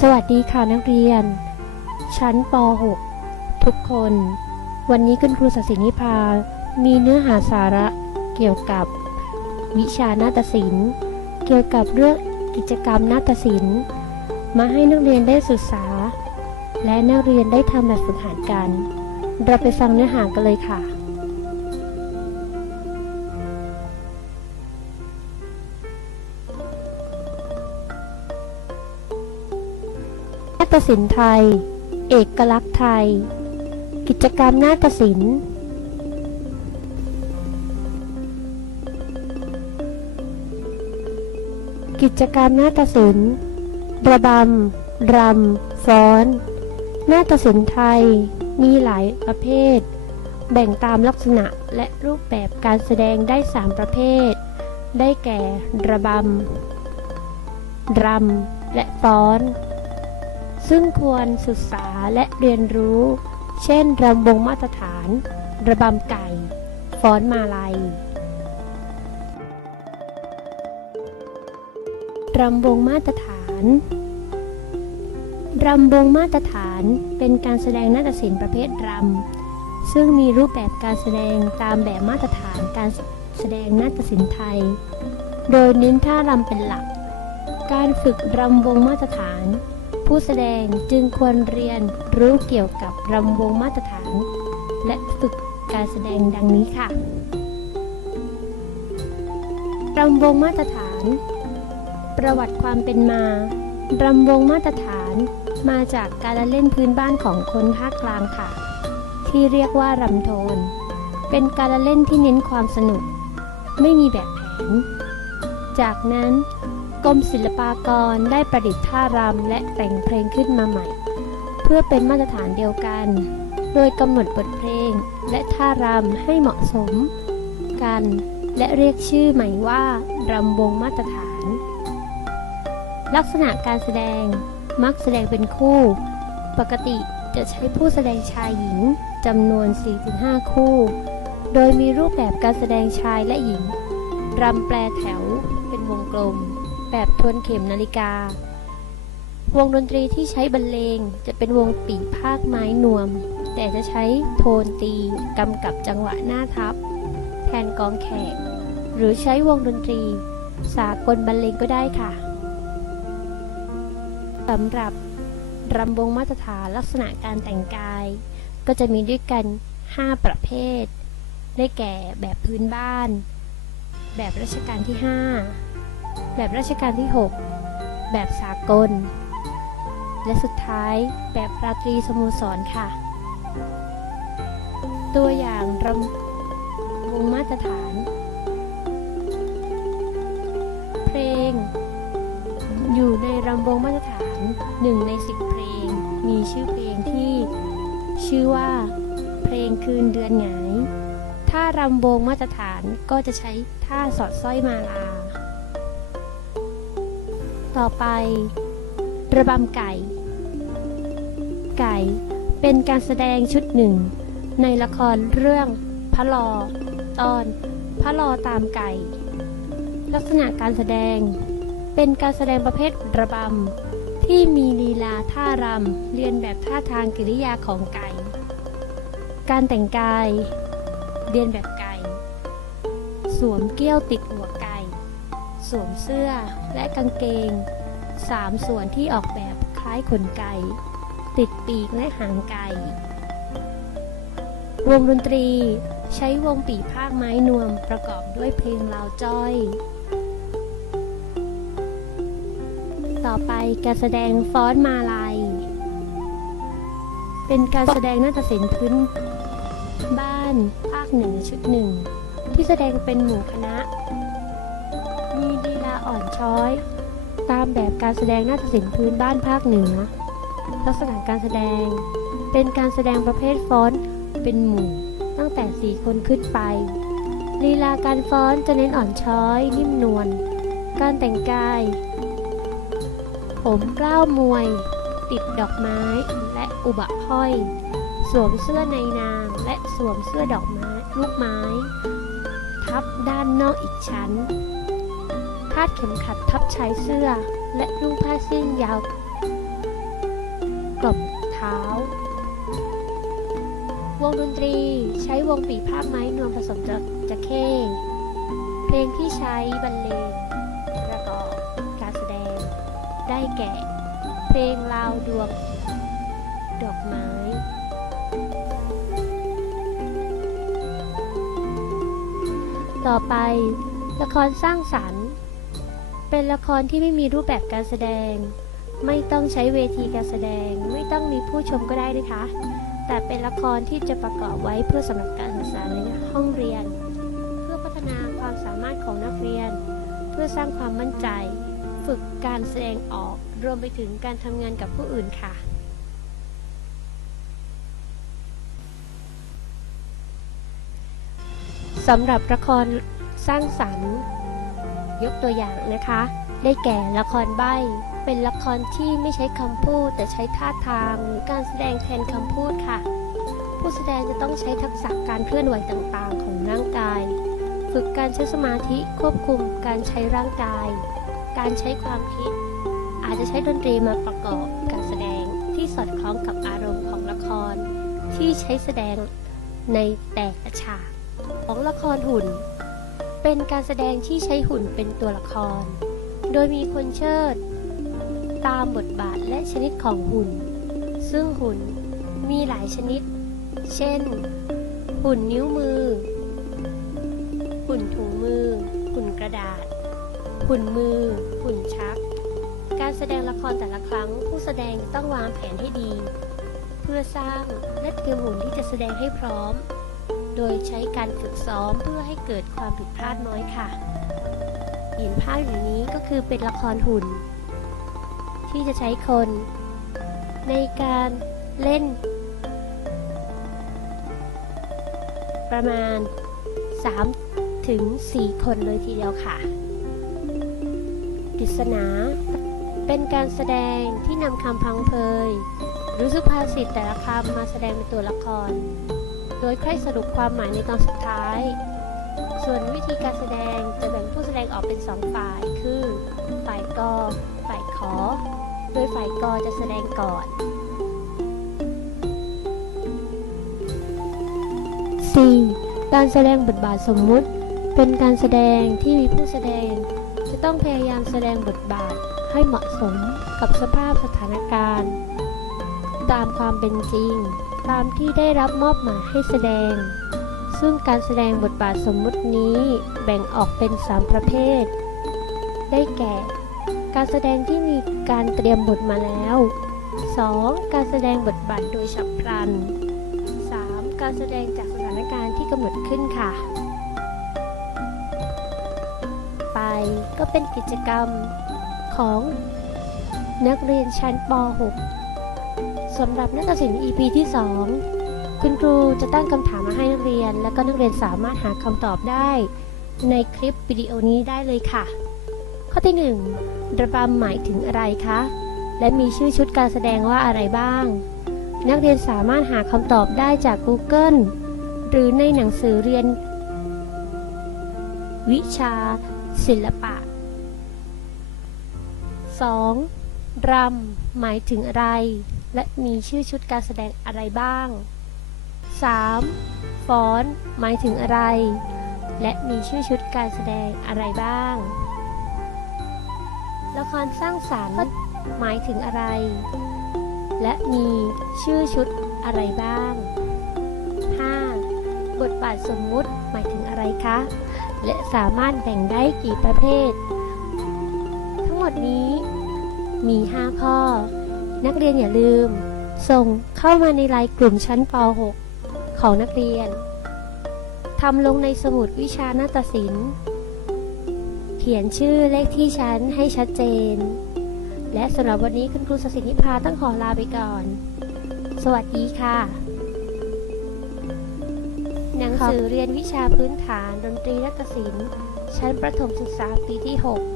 สวัสดีค่ะนักเรียน ชั้นป .6 ทุกคน วันนี้คุณครูศศินิพา มีเนื้อหาสาระเกี่ยวกับ วิชานาฏศิลป์ เกี่ยวกับเรื่องกิจกรรมนาฏศิลป์ มาให้นักเรียนได้ศึกษา และนักเรียนได้ทำแบบฝึกหัดกัน เราไปฟังเนื้อหากันเลยค่ะ นาฏศิลป์ไทย เอกลักษณ์ไทย กิจกรรมนาฏศิลป์กิจกรรมนาฏศิลป์ระบำ รำ ฟ้อน นาฏศิลป์ไทยมีหลายประเภท แบ่งตามลักษณะและรูปแบบการแสดงได้ 3 ประเภท ได้แก่ ระบำ รำ และฟ้อน ซึ่งควรศึกษาและเรียนรู้ เช่นรำวงมาตรฐาน ระบำไก่ ฟ้อนมาลัยรำวงมาตรฐานรำวงมาตรฐานเป็นการแสดงนาฏศิลป์ประเภทรำ ซึ่งมีรูปแบบการแสดงตามแบบมาตรฐานการแสดงนาฏศิลป์ไทย โดยเน้นท่ารำเป็นหลัก การฝึกรำวงมาตรฐาน ผู้แสดงจึงควรเรียนรู้เกี่ยวกับรำวงมาตรฐาน และฝึกการแสดงดังนี้ค่ะรำวงมาตรฐาน ประวัติความเป็นมารำวงมาตรฐานมาจากการเล่นพื้นบ้านของคนภาคกลางค่ะ ที่เรียกว่ารำโทน เป็นการเล่นที่เน้นความสนุก ไม่มีแบบแผน จากนั้น กรมศิลปากรได้ประดิษฐ์ท่ารำและแต่งเพลงขึ้นมาใหม่ เพื่อเป็นมาตรฐานเดียวกัน โดยกำหนดบทเพลงและท่ารำให้เหมาะสม กัน และเรียกชื่อใหม่ว่ารำวงมาตรฐาน ลักษณะการแสดงมักแสดงเป็นคู่ ปกติจะใช้ผู้แสดงชายหญิงจำนวน 4-5 คู่ โดยมีรูปแบบการแสดงชายและหญิงรำแปรแถวเป็นวงกลม แบบทวนเข็มนาฬิกา วงดนตรีที่ใช้บรรเลงจะเป็นวงปีภาคไม้นวม แต่จะใช้โทนตีกำกับจังหวะหน้าทับ แทนกองแขก หรือใช้วงดนตรี สากลบรรเลงก็ได้ค่ะสำหรับรำวงมาตรฐานลักษณะการแต่งกาย ก็จะมีด้วยกัน 5 ประเภท ได้แก่แบบพื้นบ้าน แบบรัชกาลที่ 5 แบบรัชกาลที่ 6 แบบสากล และสุดท้ายแบบราตรีสโมสรค่ะ ตัวอย่างรำวงมาตรฐาน เพลง อยู่ในรำวงมาตรฐานหนึ่งในสิบเพลง มีชื่อเพลงที่ชื่อว่า เพลงคืนเดือนหงาย ถ้ารำวงมาตรฐานก็จะใช้ท่าสอดสร้อยมาลา ต่อไประบำไก่ ไก่ เป็นการแสดงชุดหนึ่ง ในละครเรื่องพระลอ ตอนพระลอตามไก่ ลักษณะการแสดง เป็นการแสดงประเภทระบำ ที่มีลีลาท่ารำเรียนแบบท่าทางกิริยาของไก่ การแต่งกาย เรียนแบบไก่ สวมเกี้ยวติดหัวไก่ สวมเสื้อและกางเกงสามส่วนที่ออกแบบคล้ายขนไก่ ติดปีกและหางไก่ วงดนตรีใช้วงปีภาคไม้นวมประกอบด้วยเพลงลาวจ้อย ต่อไปการแสดงฟ้อนมาลัยเป็นการแสดงนาฏศิลป์พื้น บ้านภาคหนึ่งชุดหนึ่งที่แสดงเป็นหมู่คณะ อ่อนช้อย ตามแบบการแสดงนาฏศิลป์พื้นบ้านภาคเหนือ ลักษณะการแสดง เป็นการแสดงประเภทฟ้อน เป็นหมู่ตั้งแต่สี่คนขึ้นไป ลีลาการฟ้อนจะเน้นอ่อนช้อย นิ่มนวล การแต่งกาย ผมกล้าวมวย ติดดอกไม้และอุบะห้อย สวมเสื้อในนามและสวมเสื้อดอกไม้ลูกไม้ ทับด้านนอกอีกชั้น คาดเข็มขัดทับชายเสื้อ และนุ่งผ้าสิ้นยาวกลมเท้า วงดนตรีใช้วงปีพาดไม้นวมผสมจะจะเข้เพลงที่ใช้บรรเลงประกอบการแสดง ได้แก่ เพลงลาวดวง ดอกไม้ต่อไป ละครสร้างสรรค์ เป็นละครที่ไม่มีรูปแบบการแสดง ไม่ต้องใช้เวทีการแสดง ไม่ต้องมีผู้ชมก็ได้นะคะ แต่เป็นละครที่จะประกอบไว้เพื่อสำหรับการศึกษาในห้องเรียน เพื่อพัฒนาความสามารถของนักเรียน เพื่อสร้างความมั่นใจ ฝึกการแสดงออก รวมไปถึงการทำงานกับผู้อื่นค่ะสำหรับละครสร้างสรรค์ ยกตัวอย่างนะคะ ได้แก่ละครใบ้ เป็นละครที่ไม่ใช้คำพูด แต่ใช้ท่าทางหรือการแสดงแทนคำพูดค่ะ ผู้แสดงจะต้องใช้ทักษะการเคลื่อนไหวต่างๆ ของร่างกาย ฝึกการใช้สมาธิควบคุมการใช้ร่างกาย การใช้ความคิด อาจจะใช้ดนตรีมาประกอบการแสดงที่สอดคล้องกับอารมณ์ของละคร ที่ใช้แสดงในแต่ละฉากของละครหุ่น เป็นการแสดงที่ใช้หุ่นเป็นตัวละคร โดยมีคนเชิด ตามบทบาทและชนิดของหุ่น ซึ่งหุ่นมีหลายชนิด เช่น หุ่นนิ้วมือ หุ่นถุงมือ หุ่นกระดาษ หุ่นมือ หุ่นชัก การแสดงละครแต่ละครั้งผู้แสดงต้องวางแผนให้ดี เพื่อสร้างและเตรียมหุ่นที่จะแสดงให้พร้อม โดยใช้การฝึกซ้อมเพื่อให้เกิดความผิดพลาดน้อยค่ะ เห็นภาพอยู่นี้ก็คือเป็นละครหุ่น ที่จะใช้คน ในการเล่น ประมาณ 3 ถึง 4 คนเลยทีเดียวค่ะปริศนาเป็นการแสดงที่นำคำพังเพย หรือสุภาษิตแต่ละคำมาแสดงเป็นตัวละคร ดยใคร่สรุปความหมายในตอนสุดท้าย ส่วนวิธีการแสดงจะแบ่งผู้แสดงออกเป็นสองฝ่าย คือ ฝ่ายกอ ฝ่ายขอ โดยฝ่ายกอจะแสดงก่อน 4. การแสดงบทบาทสมมุติ เป็นการแสดงที่มีผู้แสดง จะต้องพยายามแสดงบทบาทให้เหมาะสมกับสภาพสถานการณ์ ตามความเป็นจริง ตามที่ได้รับมอบหมายให้แสดง ซึ่งการแสดงบทบาทสมมุตินี้แบ่งออกเป็น 3 ประเภท ได้แก่ การแสดงที่มีการเตรียมบทมาแล้ว 2. การแสดงบทบาทโดยฉับพลัน 3. การแสดงจากสถานการณ์ที่กำหนดขึ้นค่ะ ไปก็เป็นกิจกรรมของนักเรียนชั้นป .6 สำหรับนักศิลป์ EP ที่ 2 คุณครูจะตั้งคำถามมาให้นักเรียน และก็นักเรียนสามารถหาคำตอบได้ ในคลิปวิดีโอนี้ได้เลยค่ะ ข้อที่ 1 ระบำหมายถึงอะไรคะ และมีชื่อชุดการแสดงว่าอะไรบ้าง นักเรียนสามารถหาคำตอบได้จาก Google หรือในหนังสือเรียน วิชา ศิลปะ 2. รำหมายถึงอะไร และมีชื่อชุดการแสดงอะไรบ้าง 3. ฟ้อนหมายถึงอะไร และมีชื่อชุดการแสดงอะไรบ้าง ละครสร้างสรรค์หมายถึงอะไร และมีชื่อชุดอะไรบ้าง 5. บทบาทสมมุติหมายถึงอะไรคะ และสามารถแบ่งได้กี่ประเภท ทั้งหมดนี้มี 5 ข้อ นักเรียนอย่าลืม ส่งเข้ามาในไลน์กลุ่มชั้นป .6 ของนักเรียนทำลงในสมุดวิชานาฏศิลป์ เขียนชื่อเลขที่ชั้นให้ชัดเจน และสำหรับวันนี้คุณครูสศินิพาต้องขอลาไปก่อน สวัสดีค่ะ หนังสือเรียนวิชาพื้นฐานดนตรีนาฏศิลป์ ชั้นประถมศึกษาปีที่ 6